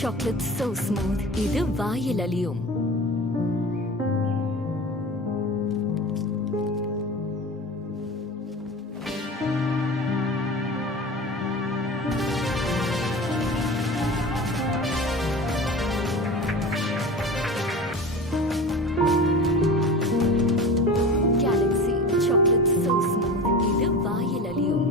Chocolate so smooth. இது வாயில் அலியும். Galaxy chocolate so smooth. இது வாயில் அலியும்.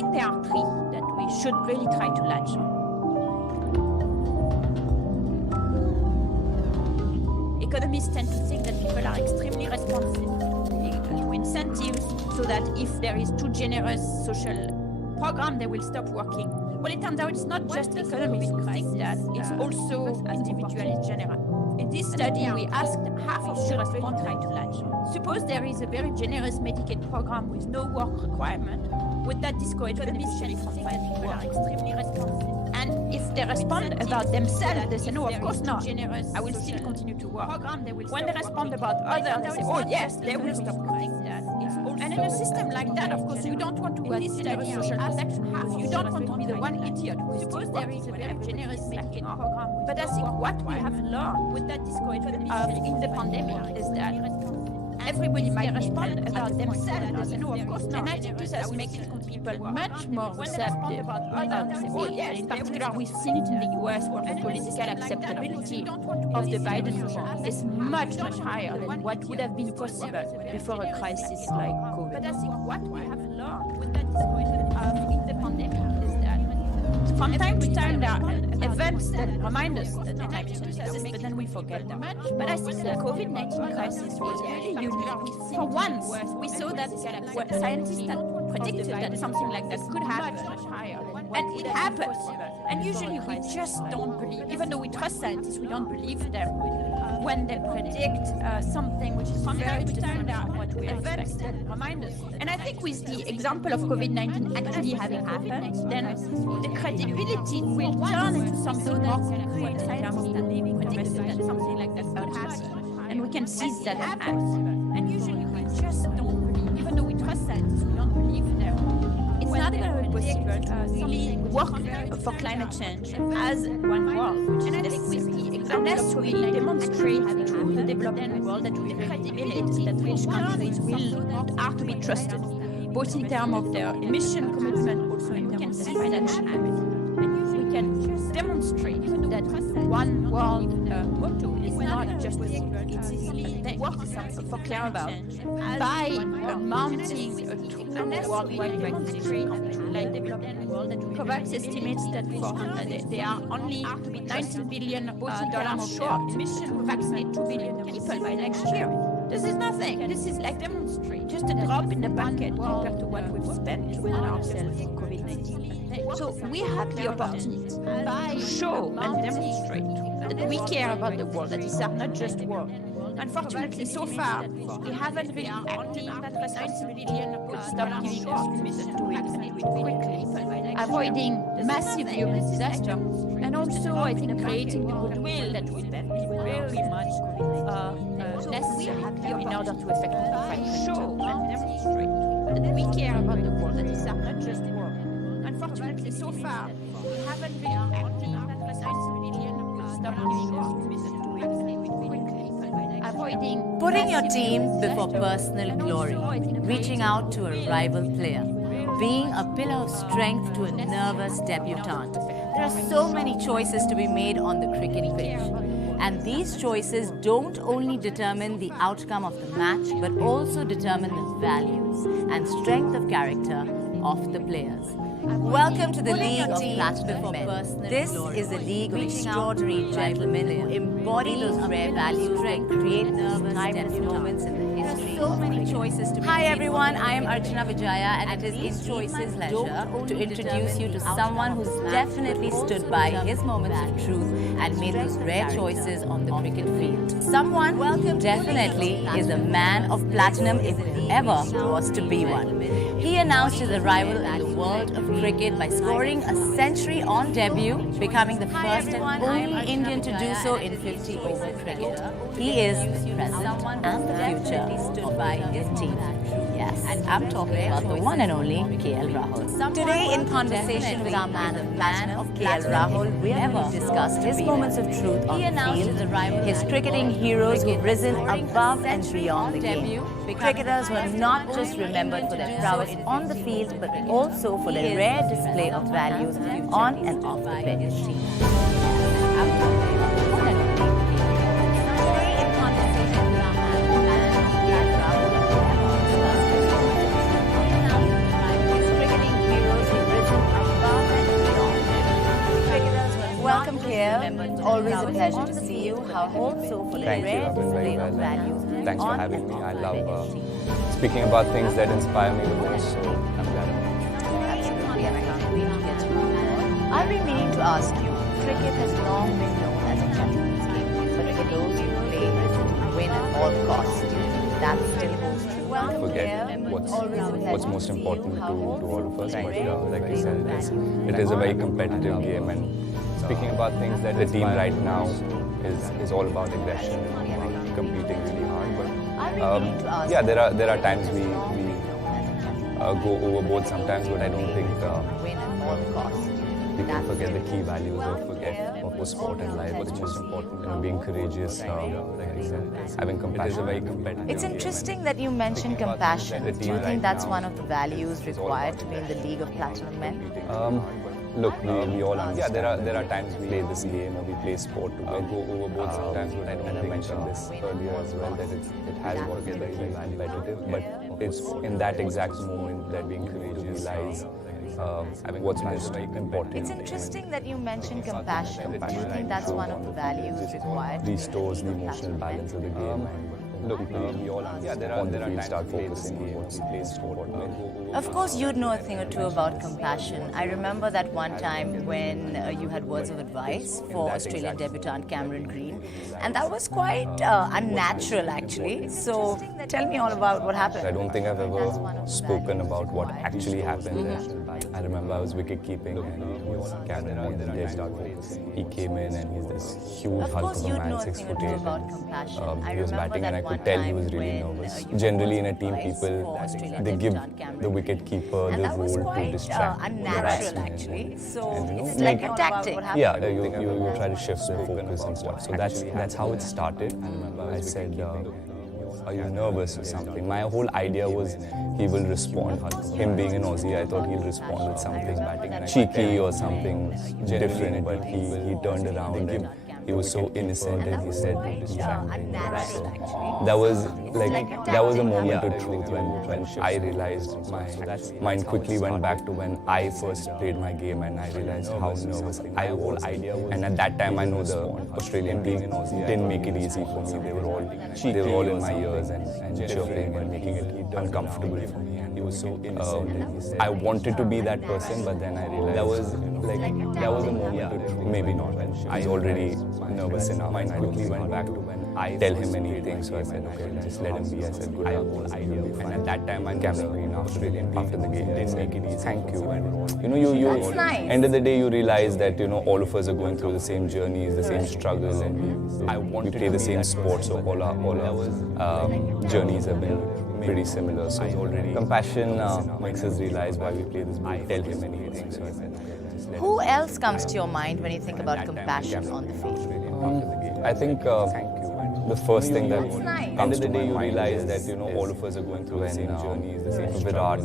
think there are three that we should really try to latch on. Economists tend to think that people are extremely responsive to incentives, so that if there is too generous social program, they will stop working. Well, it turns out it's not just economists who think that, it's also individuals in general. In this study, we asked half of the respondents try to latch on. Suppose there is a very generous Medicaid program with no work requirement. Would that discourage beneficiaries from finding work? Extremely responsive. And if they respond about themselves, they say, no, of course not. I will still continue to work. When they respond about others, they say, oh yes, they will stop working. And in a system like that, of course, you don't want to administer social protection. You don't want to be the one idiot who is suppose there is a very generous Medicaid program. But I think what we have learned with that discourage in the pandemic is that everybody might respond about themselves. They say, no, of course not. And I think this has made people much more receptive. In particular, we've seen it in the US, where the political acceptability of the Biden regime is much, much higher than what would have been possible before a crisis like COVID. But I think what we have learned with that in the pandemic is that from time to time there are events that remind us that the crisis exists, but then we forget them. But I think the COVID-19 crisis was really unique. For once, we saw that what scientists had predicted that something like that could happen, and it happened. And usually we just don't believe, even though we trust scientists, we don't believe them when they predict something which is very different from what we expect. And I think with the example of COVID-19 actually having happened, then the credibility will turn into something more concrete in terms of predicting that something like that could happen. And we can seize that and act. And usually we just don't believe, even though we trust scientists, we don't believe them. It's not going to be possible to really work for climate change as one world. And I think with the unless we demonstrate to the developing world that we have credibility, that rich countries are to be trusted, both in terms of their emission commitment, also in terms of their financial commitment. And we can demonstrate that one world motto is not just a thing, it is something for care about by mounting a true worldwide registry like developing world. COVAX estimates that they are only $19 billion short to vaccinate 2 billion people by next year. This is nothing. This is like demonstrate, just a drop in the bucket compared to what we've spent on ourselves for COVID-19. So we have the opportunity to show and demonstrate that we care about the world, that these are not just words. Unfortunately, so far, we haven't really acted on that responsibility and stop giving excuses to it and do it quickly, avoiding massive human disaster, and also, I think, creating the goodwill that we spend very much necessary in order to effectively fight show and demonstrate that we care about the world, that these are not just words. Unfortunately, so far, we haven't really acted on that responsibility and stop giving excuses to it and do it quickly, avoiding Putting your team before personal glory, reaching out to a rival player, being a pillar of strength to a nervous debutante. There are so many choices to be made on the cricket pitch. And these choices don't only determine the outcome of the match, but also determine the values and strength of character of the players. Welcome to the League of Platinum Men. This is a league of extraordinary gentlemen who embody those rare values and create nervous moments in the history. So many choices to be Hi everyone, I am Archana Vijaya, and it is indeed my pleasure to introduce you to someone who's definitely stood by his moments of truth and made those rare choices on the cricket field. Someone who definitely is a man of platinum if ever was to be one. He announced his arrival in the world of cricket by scoring a century on debut, becoming the first and only Indian to do so in 50-over cricket. He is the present and the future of his team. Yes, and I'm talking about the one and only KL Rahul. Today, in conversation with our man of platinum, KL Rahul, we have discussed his moments of truth on the field, his cricketing heroes who've risen above and beyond the game. Cricketers who are not just remembered for their prowess on the field, but also for their rare display of values on and off the pitch. His cricketing heroes who KL, always a pleasure to see you. How also for the Thank you, rare I've been very display of well. values Thanks for on having me. and I off love the NHT. speaking about things that inspire me the most, so I'm glad I'm here. Absolutely, and I can't wait to get to know you more. I've been meaning to ask you, cricket has long been known as a gentleman's game, but for those who play it to win at all costs, that still holds true. Forget what's most important to all of us. But like you said, it is a very competitive game, and speaking about things that the team right now is all about aggression and about competing really hard. But yeah, there are times we go overboard sometimes, but I don't think win at all costs. we can forget the key values or forget what was sport in life, which is important. Being courageous, having compassion. It is a very competitive. It's interesting that you mentioned compassion. Do you think that's one of the values required to be in the League of Platinum Men? Look, we all understand. Yeah, there are times we play this game or we play sport to go overboard sometimes, but I don't think I mentioned this earlier as well, that it has got to be very competitive, but it's in that exact moment that being courageous lies. What's most important. It's interesting that you mentioned compassion. Do you think that's one of the values required? Restores the emotional balance of the game. And look, we all on the field start focusing on what we play sport. Of course, you'd know a thing or two about compassion. I remember that one time when you had words of advice for Australian debutant Cameron Green, and that was quite unnatural actually. So tell me all about what happened. I don't think I've ever spoken about what actually happened there. I remember I was wicket keeping and Cameron wanted to start focusing. He came in and he's this huge hulk of a man, 6'8". He was batting and I could tell he was really nervous. Generally in a team, people they give the wicket keeper the role to distract the batsman. Actually. So And, it's like a tactic. Yeah, you try to shift the focus and stuff. So that's how it started. I said, are you nervous or something? My whole idea was he will respond. Him being an Aussie, I thought he'll respond with something cheeky or something different, but he turned around and he was so innocent and he said he's trying. So that was a moment of truth when I realized my mind quickly went back to when I first played my game and I realized how nervous I was. And at that time I know the Australian team didn't make it easy for me. They were all in my ears and chirping and making it uncomfortable for me. And he was so innocent. I wanted to be that person, but then I realized that was a moment of truth. Maybe not. I was already nervous enough. I quickly went back to when I tell him anything, so I said, okay, just let him be. I said, good luck. And at that time, I Cameron Green, Australian, after the game, didn't make it easy. Thank you. And That's nice. End of the day, you realize that all of us are going through the same journeys, the same struggles, and we play the same sport, so all our journeys have been pretty similar. So compassion makes us realize why we play this game. I tell him anything, so I said, okay, just let him. Who else comes to your mind when you think about compassion on the field? I think the first thing that nice. comes to my mind is that all of us are going through the same journeys, the same Virat.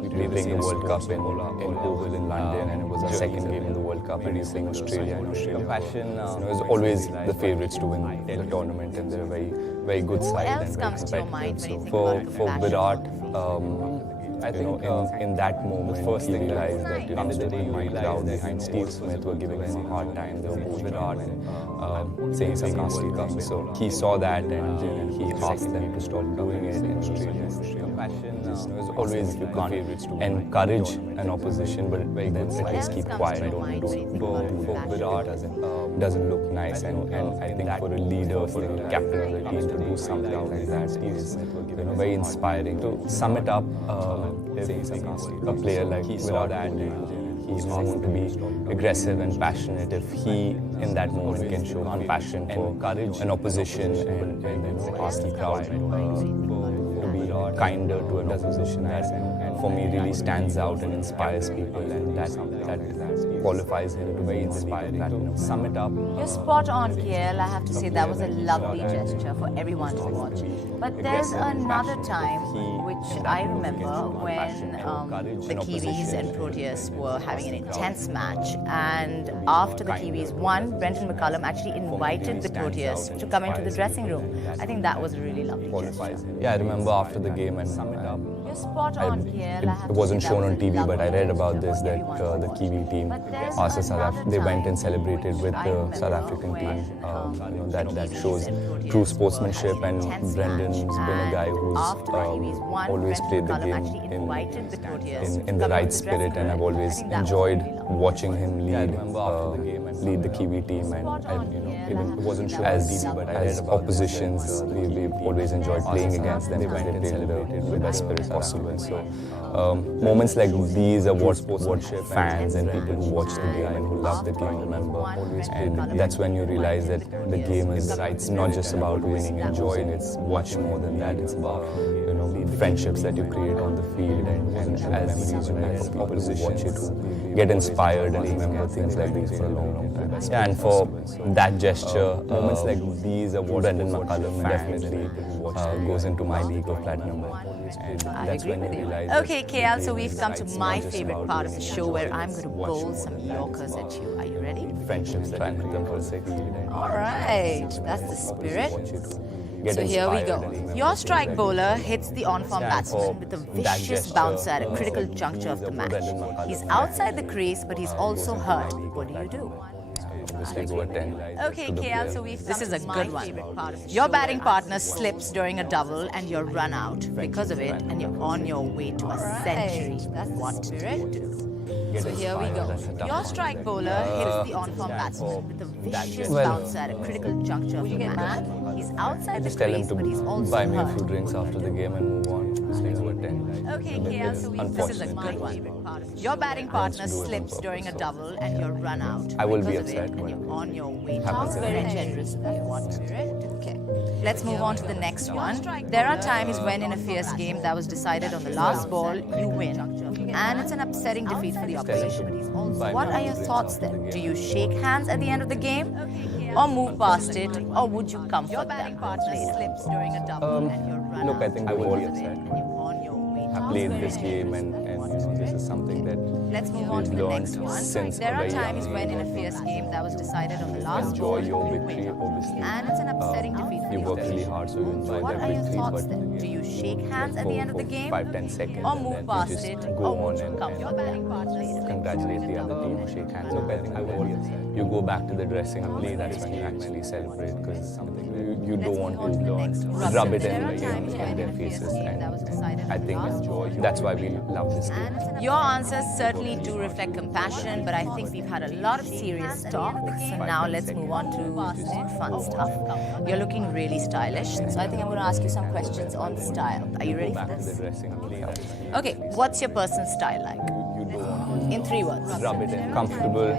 We played playing the World Cup in Oval in London, and it was our second game in the World Cup, and we playing Australia. Compassion is always the favourites to win the tournament, and they're a very, very good Who side. else and comes to your mind when you think about for compassion Virat, on the field? I think in that moment, first thing realized that after the day, my crowd behind Steve Smith were giving him a hard time. They were both Virat and saying some nasty things. So he saw that and he asked them to stop doing it. And compassion is always you can't encourage an opposition, but then at least keep quiet and don't do. For Virat doesn't look nice, and I think for a leader, for a captain of the team to do something like that is very inspiring. To sum it up. A player like Virat Kohli, he's known to be aggressive and passionate. If he, in that moment, can show compassion for an opposition and ask the crowd to be kinder to an opposition, that for me really stands out and inspires people, and that qualifies him to be inspiring. Sum it up. You're spot on, KL. I have to say that was a lovely gesture for everyone to watch. But there's another time which I remember when the Kiwis and Proteas were having an intense match, and after the Kiwis won, Brendan McCullum actually invited the Proteas to come into the dressing room. I think that was a really lovely gesture. Yeah, I remember after the game, and You're spot on, KL. It wasn't shown on TV, but I read about this, that the Kiwi team asked the they went and celebrated with the South African team. That shows true sportsmanship, and Brendan's been a guy who's always played the game in the right spirit, and I've always enjoyed watching him lead the Kiwi team, and even it wasn't shown on TV, but I read about oppositions. We've always enjoyed playing against them because they play in the best spirit possible. So moments like these are what fans and people who watch the game and who love the game remember. And that's when you realize that the game is not just about winning and enjoying. It's much more than that. It's about friendships that you create on the field and memories you make for people who watch it, who get inspired and remember things like these for a long, long time. Yeah, and for that gesture, moments like these are what Brendan McCullum definitely goes into my league of platinum. And that's when you realize. Okay, KL, so we've come to my favorite part of the show where I'm going to bowl some Yorkers at you. Are you ready? Friendships that you them for a second. All right, that's the spirit. So here we go. Your strike bowler hits the on-form batsman with a vicious bouncer at a critical juncture of the match. He's outside the crease, but he's also hurt. What do you do? Obviously go at 10. Okay, KL, so this is a good one. Your batting partner slips during a double and you're run out because of it, and you're on your way to a century. What do you do? So here we go. Your strike bowler hits the on-form batsman with a vicious bouncer at a critical juncture of the match. He's outside the crease, but he's also buy me a hurt. few drinks after the game and move on. Obviously go at 10. Okay, KL, so this is a good one. Your batting partner slips during a double and you're run out. I will be because of it, upset, and but you're on your way to happens a very generous what? Okay. Let's move on to the next one. There are times when in a fierce game that was decided on the last ball, you win. And it's an upsetting defeat for the opposition. What are your thoughts then? Do you shake hands at the end of the game? Or move past it? Or would you comfort them? Look, I think I will be upset. I played this game and this is something that Let's move on to the next one. since There a are very times young when age. in a fierce game that was decided on the last Enjoy ball, your you victory, win. obviously. And it's an upsetting defeat for You the work really opposition. hard, so you enjoy What that are your victory. thoughts But then? Do you shake hands at the end of the game? 5-10 seconds, Or and move then past you just it? go Or on would you and comfort them? congratulate the other team, shake hands. Look, I think you go back to the dressing room. That's when you actually celebrate, because you don't want to rub it in their faces. And I think that's why we love this game. Your answers certainly do reflect compassion, but I think we've had a lot of serious talk. So now let's move on to more fun stuff. You're looking really stylish, so I think I'm going to ask you some questions on style. Are you ready for this? Okay, what's your person's style like? In 3 words. Rub it in. Comfortable.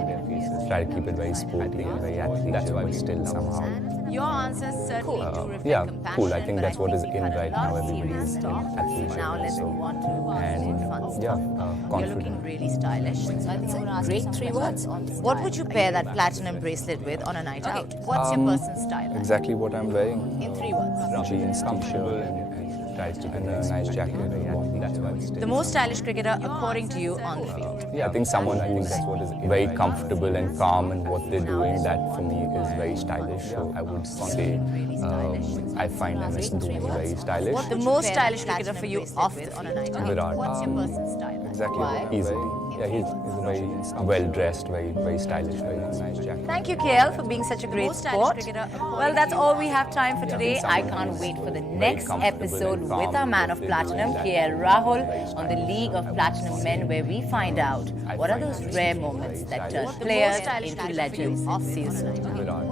Try to keep it very sporty and very athletic. That's why we still somehow. Your answers certainly do reflect Yeah, compassion, cool. I think but that's what is we've in had a right lot now. of Everybody serious is in talk. athleisure. Now let's So, move on to more and fun stuff. yeah, You're confident. looking really stylish. So I think I'm going to ask great 3 words. What would you pair that platinum bracelet with on a night out? What's your person's style like? Exactly what I'm wearing. In 3 words. Jeans, t-shirt, and a nice jacket. That's why we still. The most stylish cricketer according to you on the field. Yeah, I think someone who's very comfortable and calm in what they're doing, that for me is very stylish. So I would say I find MS Dhoni very stylish. The most stylish cricketer for you off the field. Virat. What's your person's style like? Exactly. Easily. Yeah, he's very well dressed, very stylish, very nice jacket. Thank you, KL, for being such a great sport. Well, that's all we have time for today. I can't wait for the next episode with our man of platinum, KL Rahul, on the League of Platinum Men, where we find out what are those rare moments that turn players into legends. See you soon. Virat.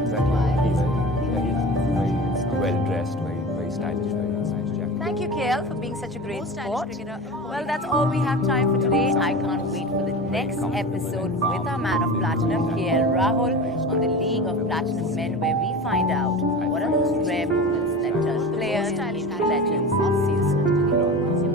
Exactly. Easily. Yeah, he's very well dressed, very stylish, very nice jacket. Thank you, KL, for being such a great sport. Well, that's all we have time for today. I can't wait for the next episode with our man of platinum, KL Rahul, on the League of Platinum Men, where we find out what are those rare moments that turn players into legends. See you soon.